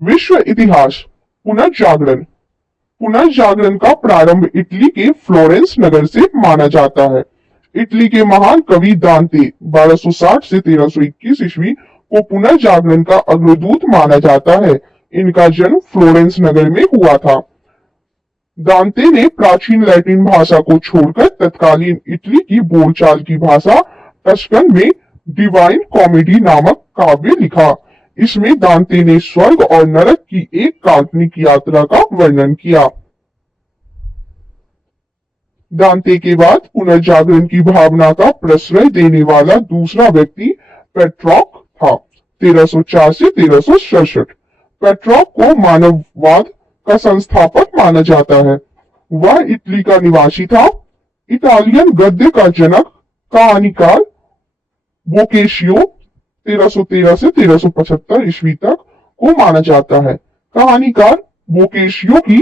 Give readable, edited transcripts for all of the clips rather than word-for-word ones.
विश्व इतिहास। पुनर्जागरण। पुनर्जागरण का प्रारंभ इटली के फ्लोरेंस नगर से माना जाता है। इटली के महान कवि दांते 1260 से 1321 ईस्वी को पुनर्जागरण का अग्रदूत माना जाता है। इनका जन्म फ्लोरेंस नगर में हुआ था। दांते ने प्राचीन लैटिन भाषा को छोड़कर तत्कालीन इटली की बोलचाल की भाषा टस्कन में डिवाइन कॉमेडी नामक काव्य लिखा। इसमें दांते ने स्वर्ग और नरक की एक काल्पनिक यात्रा का वर्णन किया। दांते के बाद पुनर्जागरण की भावना का प्रश्रय देने वाला दूसरा व्यक्ति पेट्रॉक था, 1304 से 1367। पेट्रॉक को मानववाद का संस्थापक माना जाता है। वह इटली का निवासी था। इटालियन गद्य का जनक, कहानीकार बोकेशियो 1313 से 1375 ईस्वी तक को माना जाता है। कहानीकार बोकेशियो की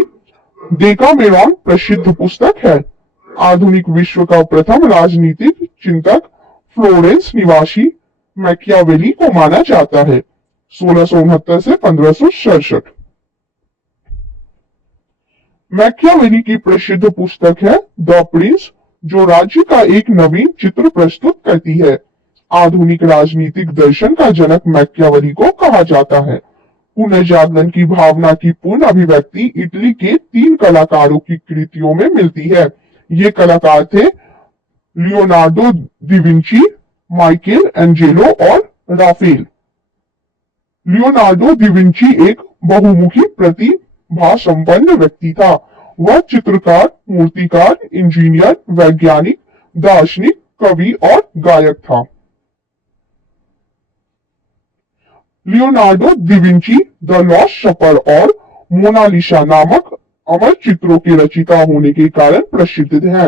डेकामेरॉन प्रसिद्ध पुस्तक है। आधुनिक विश्व का प्रथम राजनीतिक चिंतक फ्लोरेंस निवासी मैकियावेली को माना जाता है, 1669 से 1567। मैकियावेली की प्रसिद्ध पुस्तक है द प्रिंस, जो राज्य का एक नवीन चित्र प्रस्तुत करती है। आधुनिक राजनीतिक दर्शन का जनक मैकियावेली को कहा जाता है। पुनर्जागरण की भावना की पूर्ण अभिव्यक्ति इटली के 3 कलाकारों की कृतियों में मिलती है। ये कलाकार थे Leonardo da Vinci, Michael Angelo और राफेल। लियोनार्डो दी विंची एक बहुमुखी प्रतिभा संपन्न व्यक्ति था। वह चित्रकार, मूर्तिकार, इंजीनियर, वैज्ञानिक, दार्शनिक, कवि और गायक था। Leonardo da Vinci the last supper और मोनालिसा नामक अमर चित्रों के रचयिता होने के कारण प्रसिद्ध है।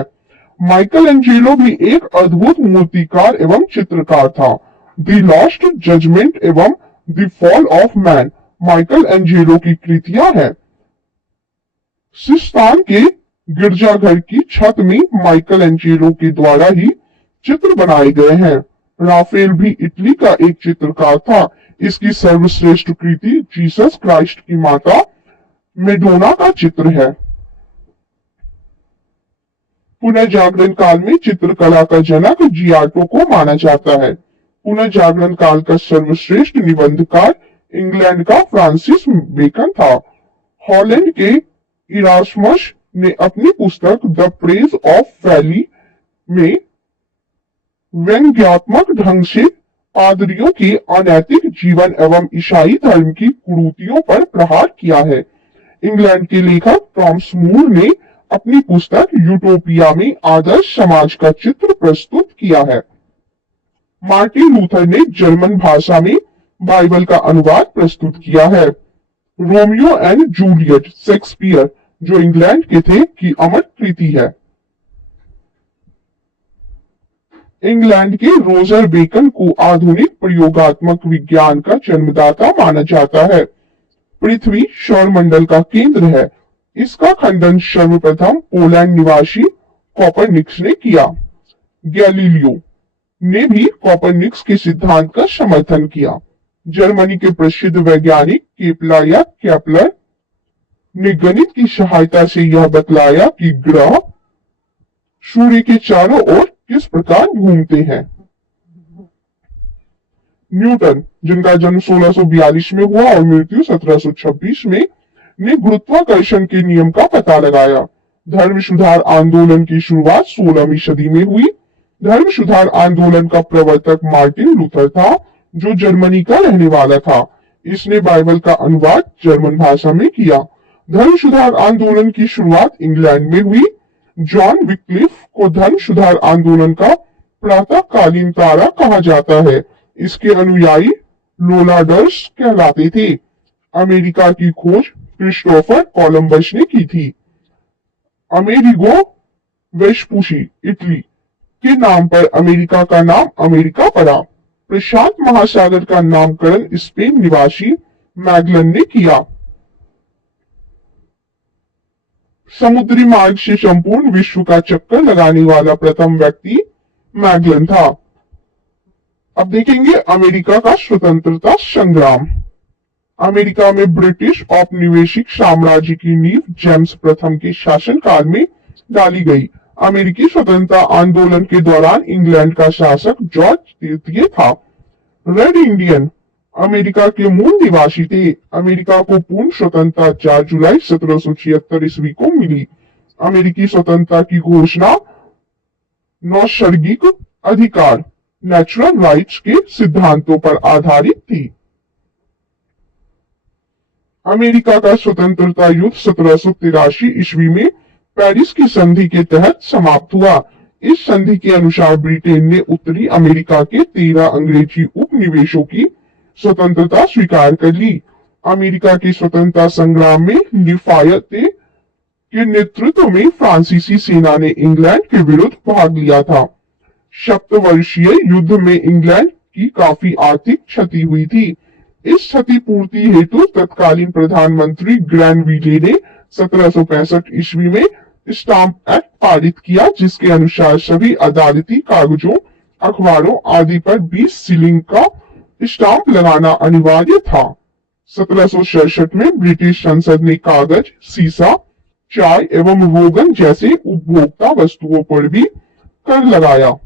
माइकल एंजेलो भी एक अद्भुत मूर्तिकार एवं चित्रकार था। द लॉस्ट जजमेंट एवं the fall of man Michael Angelo की कृतियां हैं। सिस्तान के गिरजाघर की छत में माइकल एंजेलो के द्वारा ही चित्र बनाए गए हैं। राफेल भी इटली का एक चित्रकार था। इसकी सर्वश्रेष्ठ कृति जीसस क्राइस्ट की माता मेडोना का चित्र है। पुनर्जागरण काल में चित्रकला का जनक जियार्टो को माना जाता है। पुनर्जागरण काल का सर्वश्रेष्ठ निबंधकार इंग्लैंड का फ्रांसिस बेकन था। हॉलैंड के इरास्मस ने अपनी पुस्तक द प्रेज ऑफ फैली में व्यंग्यात्मक ढंग से पादरियों के अनैतिक जीवन एवं ईसाई धर्म की कुरीतियों पर प्रहार किया है। इंग्लैंड के लेखक टॉमस मूर ने अपनी पुस्तक यूटोपिया में आदर्श समाज का चित्र प्रस्तुत किया है। मार्टिन लूथर ने जर्मन भाषा में बाइबल का अनुवाद प्रस्तुत किया है। रोमियो एंड जूलियट शेक्सपियर, जो इंग्लैंड के थे, की अमर कृति है। इंग्लैंड के रोजर बेकन को आधुनिक प्रयोगात्मक विज्ञान का जन्मदाता माना जाता है। पृथ्वी सौरमंडल का केंद्र है। इसका खंडन सर्वप्रथम पोलैंड निवासी कॉपरनिकस ने किया। गैलीलियो ने भी कॉपरनिकस के सिद्धांत का समर्थन किया। जर्मनी के प्रसिद्ध वैज्ञानिक केपलर या केपलर ने गणित की सहायता से यह बतलाया कि ग्रह सूर्य के चारों ओर किस प्रकार घूमते हैं। न्यूटन, जिनका जन्म 1642 में हुआ और मृत्यु 1726 में, ने गुरुत्वाकर्षण के नियम का पता लगाया। धर्म सुधार आंदोलन की शुरुआत 16वीं सदी में हुई। धर्म सुधार आंदोलन का प्रवर्तक मार्टिन लूथर था, जो जर्मनी का रहने वाला था। इसने बाइबल का अनुवाद जर्मन भाषा में किया। धर्म सुधार आंदोलन की शुरुआत इंग्लैंड में हुई। जॉन विक्लिफ को धर्म सुधार आंदोलन का प्रातःकालीन तारा कहा जाता है। इसके अनुयायी लोलाडर्स कहलाते थे। अमेरिका की खोज क्रिस्टोफर कोलंबस ने की थी। अमेरिगो वेस्पुसी इटली के नाम पर अमेरिका का नाम अमेरिका पड़ा। प्रशांत महासागर का नामकरण स्पेन निवासी मैगलन ने किया। समुद्री मार्ग से संपूर्ण विश्व का चक्कर लगाने वाला प्रथम व्यक्ति मैगलन था। अब देखेंगे अमेरिका का स्वतंत्रता संग्राम। अमेरिका में ब्रिटिश औपनिवेशिक साम्राज्य की नींव जेम्स प्रथम के शासनकाल में डाली गई। अमेरिकी स्वतंत्रता आंदोलन के दौरान इंग्लैंड का शासक जॉर्ज तृतीय था। रेड इंडियन अमेरिका के मूल निवासी थे। अमेरिका को पूर्ण स्वतंत्रता 4 जुलाई 1776 ईस्वी को मिली। अमेरिकी स्वतंत्रता की घोषणा नैसर्गिक अधिकार नेचुरल राइट्स के सिद्धांतों पर आधारित थी। अमेरिका का स्वतंत्रता युद्ध 1783 ईस्वी में पेरिस की संधि के तहत समाप्त हुआ। इस संधि के अनुसार ब्रिटेन ने उत्तरी अमेरिका के 13 अंग्रेजी उपनिवेशों की स्वतंत्रता स्वीकार कर ली। अमेरिका के स्वतंत्रता संग्राम में लिफायते के नेतृत्व में फ्रांसीसी सेना ने इंग्लैंड के विरुद्ध भाग लिया था। सप्तवर्षीय युद्ध में इंग्लैंड की काफी आर्थिक क्षति हुई थी। इस क्षतिपूर्ति हेतु तत्कालीन प्रधानमंत्री ग्रैनविले ने 1765 ईस्वी में स्टाम्प एक्ट पारित किया, जिसके अनुसार सभी अदालती कागजों, अखबारों आदि पर 20 शिलिंग का स्टाम्प लगाना अनिवार्य था। 1766 में ब्रिटिश संसद ने कागज, सीसा, चाय एवं रोगन जैसे उपभोक्ता वस्तुओं पर भी कर लगाया।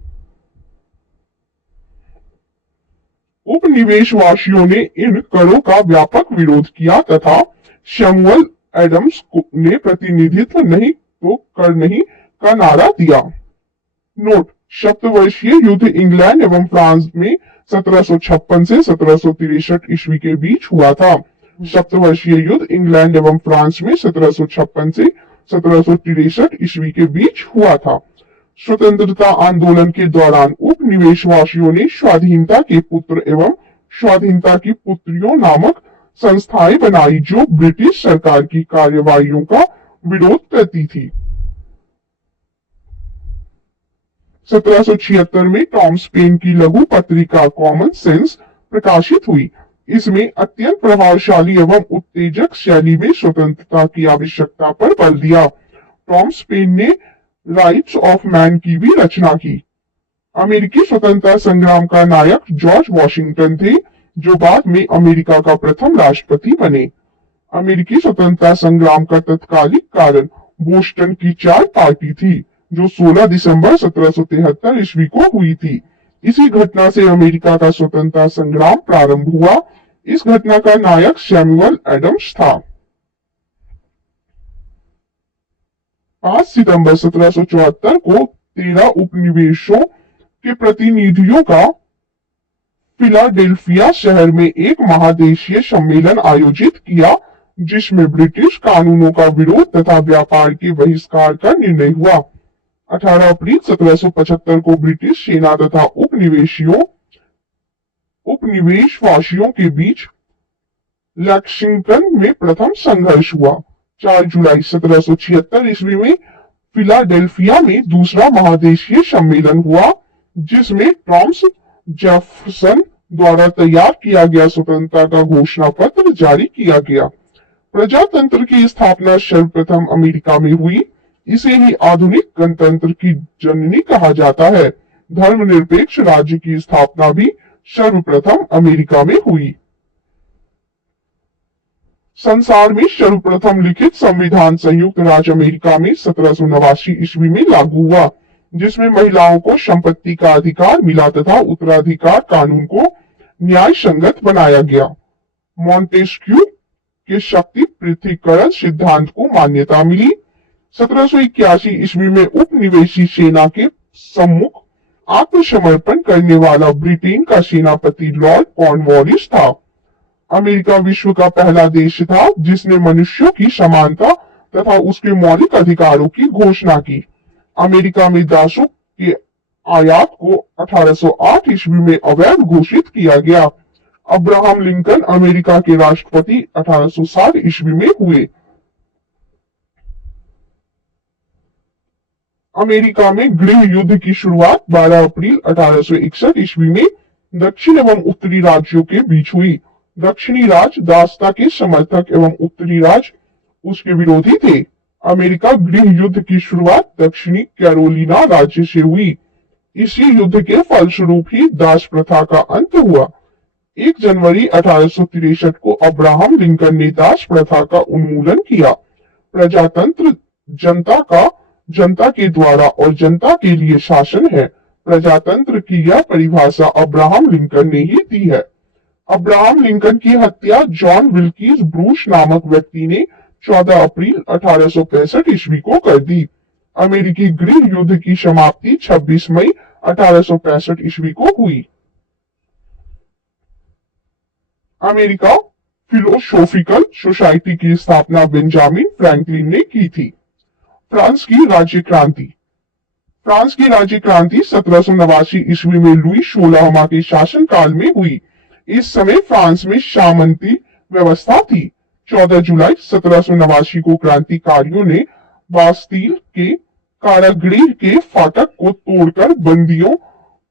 उपनिवेशवासियों ने इन करों का व्यापक विरोध किया तथा शैमुअल एडम्स ने प्रतिनिधित्व नहीं तो कर नहीं का नारा दिया। नोट: सप्तवर्षीय युद्ध इंग्लैंड एवं फ्रांस में 1756 से 1763 ईस्वी के बीच हुआ था। सप्तवर्षीय युद्ध इंग्लैंड एवं फ्रांस में 1756 से 1763 ईस्वी के बीच हुआ था। स्वतंत्रता आंदोलन के दौरान उपनिवेशवासियों ने स्वाधीनता के पुत्र एवं स्वाधीनता की पुत्रियों नामक संस्थाएं बनाई, जो ब्रिटिश सरकार की कार्यवाहियों का विरोध करती थी। 1776 में टॉमस पेन की लघु पत्रिका कॉमन सेंस प्रकाशित हुई। इसमें अत्यंत प्रभावशाली एवं उत्तेजक शैली में स्वतंत्रता की आवश्यकता पर बल दिया। टॉमस पेन ने राइट्स ऑफ मैन की भी रचना की। अमेरिकी स्वतंत्रता संग्राम का नायक जॉर्ज वॉशिंगटन थे, जो बाद में अमेरिका का प्रथम राष्ट्रपति बने। अमेरिकी स्वतंत्रता संग्राम का तत्कालिक कारण बोस्टन की चाय पार्टी थी, जो 16 दिसंबर 1773 ईस्वी को हुई थी। इसी घटना से अमेरिका का स्वतंत्रता संग्राम प्रारंभ हुआ। इस घटना का नायक सैमुअल एडम्स था। 5 सितंबर 1774 को 13 उपनिवेशों के प्रतिनिधियों का फिलाडेल्फिया शहर में एक महादेशीय सम्मेलन आयोजित किया, जिसमें ब्रिटिश कानूनों का विरोध तथा व्यापार के बहिष्कार का निर्णय हुआ। 18 अप्रैल 1775 को ब्रिटिश सेना तथा उपनिवेशवासियों के बीच लैक्सिंगटन में प्रथम संघर्ष हुआ। 4 जुलाई 1776 ईस्वी में फिलाडेल्फिया में दूसरा महादेशीय सम्मेलन हुआ, जिसमें टॉमस जेफरसन द्वारा तैयार किया गया स्वतंत्रता का घोषणा पत्र जारी किया गया। प्रजातंत्र की स्थापना सर्वप्रथम अमेरिका में हुई। इसे ही आधुनिक गणतंत्र की जननी कहा जाता है। धर्मनिरपेक्ष राज्य की स्थापना भी सर्वप्रथम अमेरिका में हुई। संसार में सर्वप्रथम लिखित संविधान संयुक्त राज्य अमेरिका में 1789 ईस्वी में लागू हुआ, जिसमें महिलाओं को संपत्ति का अधिकार मिला तथा उत्तराधिकार कानून को न्याय संगत बनाया गया। मॉन्टेस्क्यू के शक्ति पृथक्करण सिद्धांत को मान्यता मिली। 1781 ईस्वी में उपनिवेशी सेना के सम्मुख आत्मसमर्पण करने वाला ब्रिटेन का सेनापति लॉर्ड कॉर्नवालिस था। अमेरिका विश्व का पहला देश था जिसने मनुष्यों की समानता तथा उसके मौलिक अधिकारों की घोषणा की। अमेरिका में दासों के आयात को 1808 ईस्वी में अवैध घोषित किया गया। अब्राहम लिंकन अमेरिका के राष्ट्रपति 1860 ईस्वी में हुए। अमेरिका में गृह युद्ध की शुरुआत 12 अप्रैल 1861 ईस्वी में दक्षिण एवं उत्तरी राज्यों के बीच हुई। दक्षिणी राज्य दासता के समर्थक एवं उत्तरी राज्य उसके विरोधी थे। अमेरिका गृह युद्ध की शुरुआत दक्षिणी कैरोलिना राज्य से हुई। इसी युद्ध के फलस्वरूप ही दास प्रथा का अंत हुआ। 1 जनवरी 1863 को अब्राहम लिंकन ने दास प्रथा का उन्मूलन किया। प्रजातंत्र जनता के द्वारा और जनता के लिए शासन है। प्रजातंत्र की यह परिभाषा अब्राहम लिंकन ने ही दी है। अब्राहम लिंकन की हत्या जॉन विल्कीज ब्रूश नामक व्यक्ति ने 14 अप्रैल 1865 ईस्वी को कर दी। अमेरिकी गृह युद्ध की समाप्ति 26 मई 1865 ईस्वी को हुई। अमेरिका फिलोसोफिकल सोसाइटी की स्थापना बेंजामिन फ्रैंकलिन ने की थी। फ्रांस की राज्य क्रांति। फ्रांस की राज्य क्रांति 1789 ईस्वी में लुई 16वां के शासनकाल में हुई। इस समय फ्रांस में सामंती व्यवस्था थी। 14 जुलाई 1789 को क्रांतिकारियों ने बास्तील के कारागृह के फाटक को तोड़कर बंदियों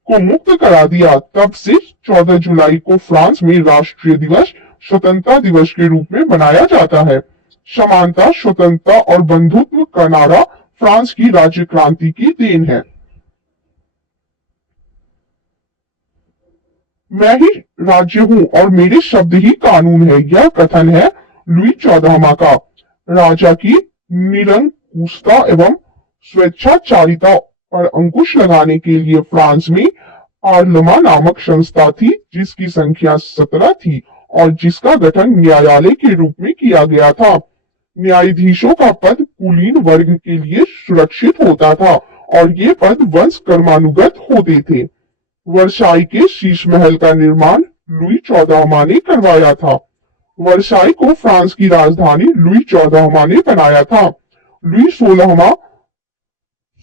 को मुक्त करा दिया। तब से 14 जुलाई को फ्रांस में राष्ट्रीय दिवस स्वतंत्रता दिवस के रूप में मनाया जाता है। समानता, स्वतंत्रता और बंधुत्व का नारा फ्रांस की राज्य क्रांति की देन है। मैं ही राज्य हूं और मेरे शब्द ही कानून है, यह कथन है लुई 14वां का। राजा की निरंकुशता एवं स्वेच्छाचारिता पर अंकुश लगाने के लिए फ्रांस में पार्लमा नामक संस्था थी, जिसकी संख्या 17 थी और जिसका गठन न्यायालय के रूप में किया गया था। न्यायाधीशों का पद कुलीन वर्ग के लिए सुरक्षित होता था और ये पद वंश कर्मानुगत होते थे। वर्साई के शीश महल का निर्माण लुई 14वां ने करवाया था। वर्साई को फ्रांस की राजधानी लुई 14वां ने बनाया था। लुई 16वां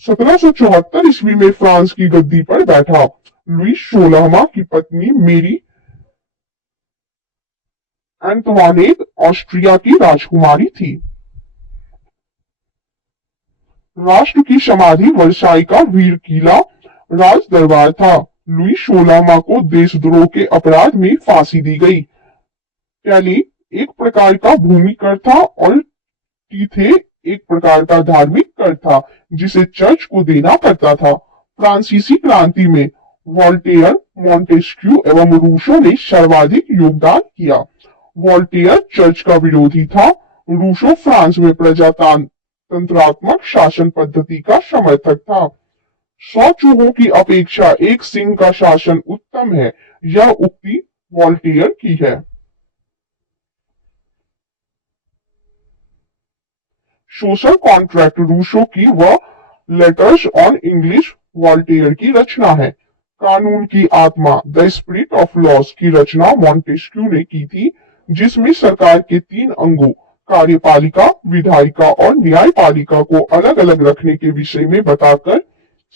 1774 ईस्वी में फ्रांस की गद्दी पर बैठा। लुई 16वां की पत्नी मेरी एंटवानेट ऑस्ट्रिया की राजकुमारी थी। राष्ट्र की समाधि वर्साई का वीर किला राज दरबार था। लुई 16वां को देशद्रोह के अपराध में फांसी दी गई। कैली एक प्रकार का भूमि कर था और टीथे एक प्रकार का धार्मिक कर था, जिसे चर्च को देना पड़ता था। फ्रांसीसी क्रांति में वोल्टेयर, मोंटेस्क्यू एवं रूसो ने सर्वाधिक योगदान किया। वोल्टेयर चर्च का विरोधी था। रूसो फ्रांस में प्रजातंत्रात्मक शासन पद्धति का समर्थक था। 100 चूहों की अपेक्षा एक सिंह का शासन उत्तम है, यह उक्ति वोल्टेयर की है। सोशल कॉन्ट्रैक्ट रूसो की व लेटर्स ऑन इंग्लिश वोल्टेयर की रचना है। कानून की आत्मा द स्पिरिट ऑफ लॉस की रचना मोंटेस्क्यू ने की थी, जिसमें सरकार के 3 अंगों कार्यपालिका, विधायिका और न्यायपालिका को अलग अलग रखने के विषय में बताकर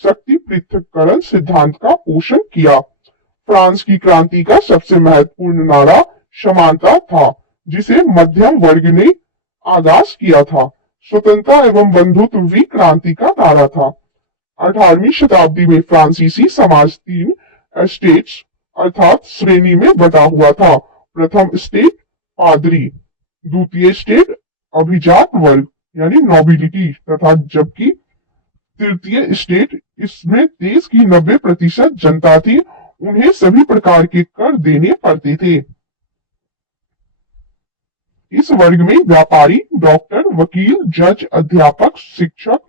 शक्ति पृथक्करण सिद्धांत का पोषण किया। फ्रांस की क्रांति का सबसे महत्वपूर्ण नारा समानता था, जिसे मध्यम वर्ग ने आगाज किया था। स्वतंत्रता एवं बंधुत्व भी क्रांति का नारा था। 18वीं शताब्दी में फ्रांसीसी समाज 3 एस्टेट्स अर्थात श्रेणी में बटा हुआ था। प्रथम स्टेट पादरी, द्वितीय स्टेट अभिजात वर्ग यानी नोबिलिटी तथा जबकि तृतीय स्टेट, इसमें देश की 90% जनता थी, उन्हें सभी प्रकार के कर देने पड़ते थे। इस वर्ग में व्यापारी, डॉक्टर, वकील, जज, अध्यापक, शिक्षक,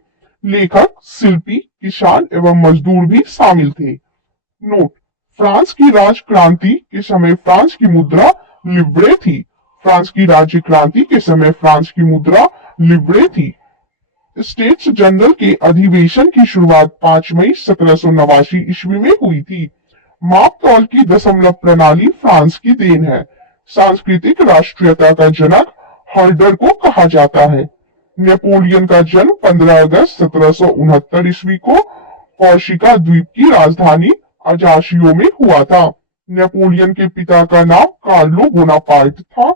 लेखक, शिल्पी, किसान एवं मजदूर भी शामिल थे। नोट: फ्रांस की राजक्रांति के समय फ्रांस की मुद्रा लिब्रे थी। फ्रांस की राज्य क्रांति के समय फ्रांस की मुद्रा लिब्रे थी। स्टेट्स जनरल के अधिवेशन की शुरुआत 5 मई 1789 ईस्वी में हुई थी। माप तौल की दशमलव प्रणाली फ्रांस की देन है। सांस्कृतिक राष्ट्रीयता का जनक हर्डर को कहा जाता है। नेपोलियन का जन्म 15 अगस्त 1769 ईस्वी को कॉर्सिका द्वीप की राजधानी अजाशियो में हुआ था। नेपोलियन के पिता का नाम कार्लो बोनापार्ट था।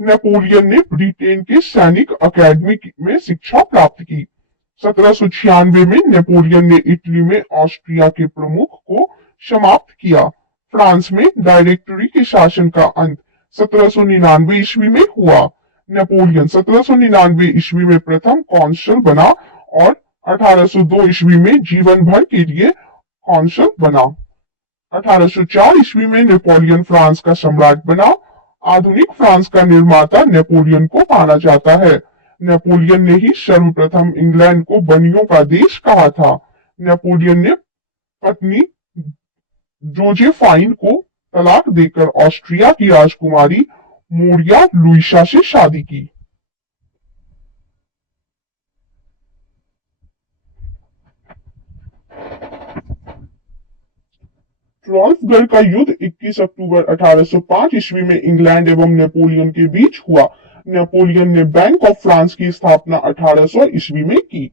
नेपोलियन ने ब्रिटेन के सैनिक अकेडमी में शिक्षा प्राप्त की। 1796 में नेपोलियन ने इटली में ऑस्ट्रिया के प्रमुख को समाप्त किया। फ्रांस में डायरेक्टरी के शासन का अंत 1799 ईस्वी में हुआ। नेपोलियन 1799 ईस्वी में प्रथम कॉन्सल बना और 1802 ईस्वी में जीवन भर के लिए कॉन्सल बना। 1804 ईस्वी में नेपोलियन फ्रांस का सम्राट बना। आधुनिक फ्रांस का निर्माता नेपोलियन को माना जाता है। नेपोलियन ने ही सर्वप्रथम इंग्लैंड को बनियों का देश कहा था। नेपोलियन ने पत्नी जोजेफाइन को तलाक देकर ऑस्ट्रिया की राजकुमारी मोरिया लुइसा से शादी की। ट्राफलगर का युद्ध 21 अक्टूबर 1805 ईस्वी में इंग्लैंड एवं नेपोलियन के बीच हुआ। नेपोलियन ने बैंक ऑफ फ्रांस की स्थापना 1800 ईस्वी में की।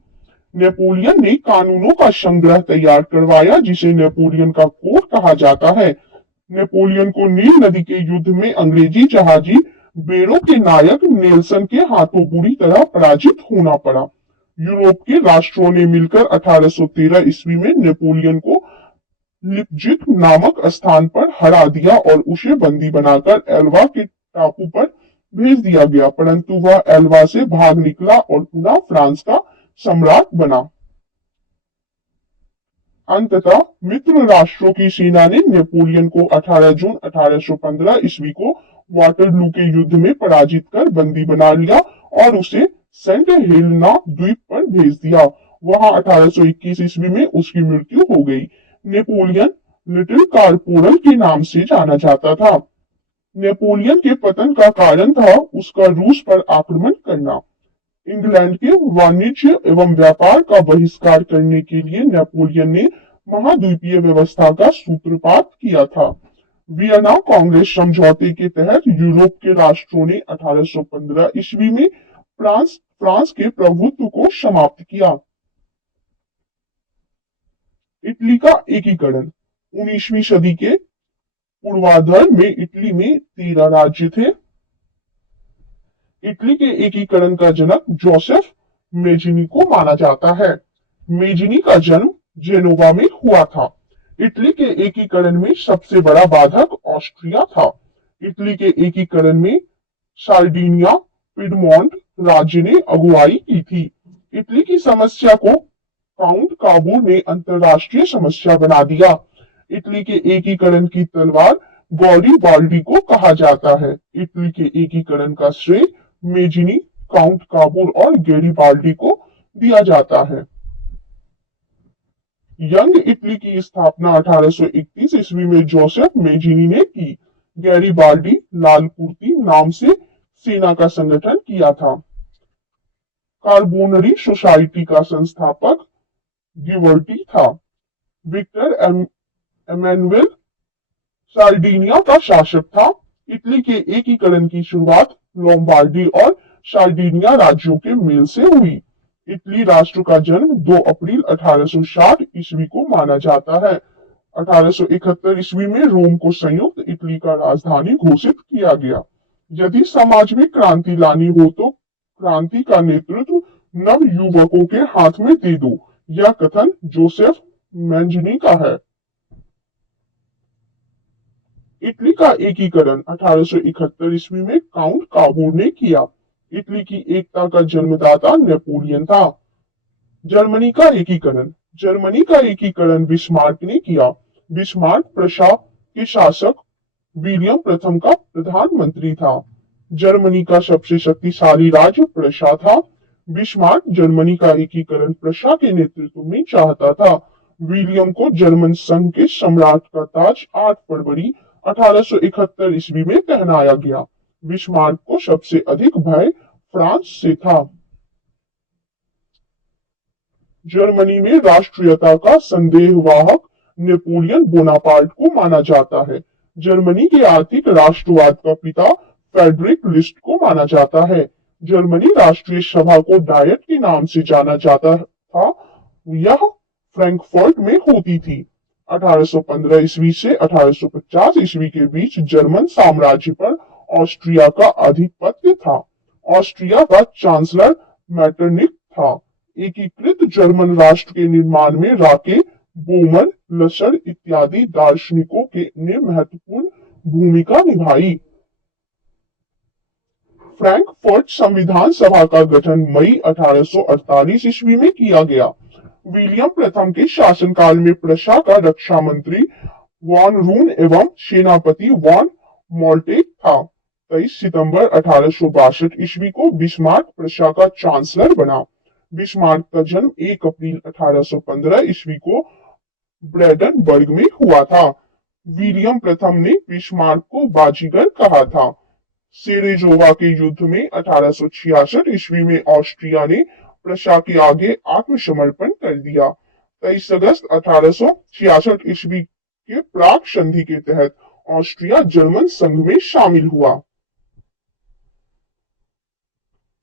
नेपोलियन ने कानूनों का संग्रह तैयार करवाया जिसे नेपोलियन का कोड कहा जाता है। नेपोलियन को नील नदी के युद्ध में अंग्रेजी जहाजी बेड़ों के नायक नेल्सन के हाथों बुरी तरह पराजित होना पड़ा। यूरोप के राष्ट्रों ने मिलकर 1813 ईस्वी में नेपोलियन को लिपजिग नामक स्थान पर हरा दिया और उसे बंदी बनाकर एल्वा के टापू पर भेज दिया गया, परंतु वह एल्वा से भाग निकला और पुनः फ्रांस का सम्राट बना। अंततः मित्र राष्ट्रों की सेना ने नेपोलियन को 18 जून 1815 ईस्वी को वाटरलू के युद्ध में पराजित कर बंदी बना लिया और उसे सेंट हेलेना द्वीप पर भेज दिया। वहां 1821 ईस्वी में उसकी मृत्यु हो गई। नेपोलियन लिटिल कारपोरल के नाम से जाना जाता था। नेपोलियन के पतन का कारण था उसका रूस पर आक्रमण करना। इंग्लैंड के वाणिज्य एवं व्यापार का बहिष्कार करने के लिए नेपोलियन ने महाद्वीपीय व्यवस्था का सूत्रपात किया था। वियना कांग्रेस समझौते के तहत यूरोप के राष्ट्रों ने 1815 ईस्वी में फ्रांस के प्रभुत्व को समाप्त किया। इटली का एकीकरण 19वीं सदी के पूर्वार्ध में इटली में 13 राज्य थे। इटली के एकीकरण का जनक जोसेफ मेजिनी को माना जाता है। मेजिनी का जन्म जेनोवा में हुआ था। इटली के एकीकरण में सबसे बड़ा बाधक ऑस्ट्रिया था। इटली के एकीकरण में सार्डिनिया पिडमोंट राज्य ने अगुवाई की थी। इटली की समस्या को काउंट काबूर ने अंतरराष्ट्रीय समस्या बना दिया। इटली के एकीकरण की तलवार गॉरिबाल्डी को कहा जाता है। इटली के एकीकरण का श्रेय मेजिनी, काउंट काबूर और गैरिबाल्डी को दिया जाता है। यंग इटली की स्थापना 1831 ईस्वी में जोसेफ मेजिनी ने की। गैरिबाल्डी लाल कुर्ती नाम से सेना का संगठन किया था। कार्बोनरी सोसाइटी का संस्थापक गिवर्टी था। विक्टर एमेनुएल सार्डिनिया का शासक था। इटली के एकीकरण की शुरुआत लोम्बार्डी और सार्डिनिया राज्यों के मेल से हुई। इटली राष्ट्र का जन्म 2 अप्रैल 1860 ईस्वी को माना जाता है। 1871 ईस्वी में रोम को संयुक्त इटली का राजधानी घोषित किया गया। यदि समाज में क्रांति लानी हो तो क्रांति का नेतृत्व नव युवकों के हाथ में दे दो, यह कथन जोसेफ मेंजिनी का है। इटली का एकीकरण 1871 ईस्वी में काउंट काबूर ने किया। इटली की एकता का जन्मदाता नेपोलियन था। जर्मनी का एकीकरण बिस्मार्क ने किया। बिस्मार्क प्रशा के शासक विलियम प्रथम का प्रधानमंत्री था। जर्मनी का सबसे शक्तिशाली राज्य प्रशा था। बिस्मार्क जर्मनी का एकीकरण प्रशा के नेतृत्व में चाहता था। विलियम को जर्मन संघ के सम्राट का ताज 8 फरवरी 1871 ईस्वी में पहनाया गया। बिस्मार्क को सबसे अधिक भय फ्रांस से था। जर्मनी में राष्ट्रीयता का संदेहवाहक नेपोलियन बोनापार्ट को माना जाता है। जर्मनी के आर्थिक राष्ट्रवाद का पिता फ्रेडरिक लिस्ट को माना जाता है। जर्मनी राष्ट्रीय सभा को डायट के नाम से जाना जाता था। यह फ्रैंकफर्ट में होती थी। 1815 ईस्वी से 1850 ईस्वी के बीच जर्मन साम्राज्य पर ऑस्ट्रिया का आधिपत्य था। ऑस्ट्रिया का चांसलर मैटरनिक था। एकीकृत जर्मन राष्ट्र के निर्माण में राके, बोमन, लसर इत्यादि दार्शनिकों ने महत्वपूर्ण भूमिका निभाई। फ्रैंकफर्ट संविधान सभा का गठन मई 1848 ईस्वी में किया गया। विलियम प्रथम के शासनकाल में प्रशा का रक्षा मंत्री वॉन रून एवं सेनापति वॉन मोल्टेक था। 23 सितंबर 1862 ईस्वी को बिस्मार्क प्रशा का चांसलर बना। बिस्मार्क का जन्म 1 अप्रैल 1815 ईस्वी को ब्रेडनबर्ग में हुआ था। विलियम प्रथम ने बिस्मार्क को बाजीगर कहा था। सेरेजोवा के युद्ध में 1866 ईस्वी में ऑस्ट्रिया ने प्रशा के आगे आत्मसमर्पण कर दिया। 23 अगस्त 1866 ईस्वी के प्राग संधि के तहत ऑस्ट्रिया जर्मन संघ में शामिल हुआ।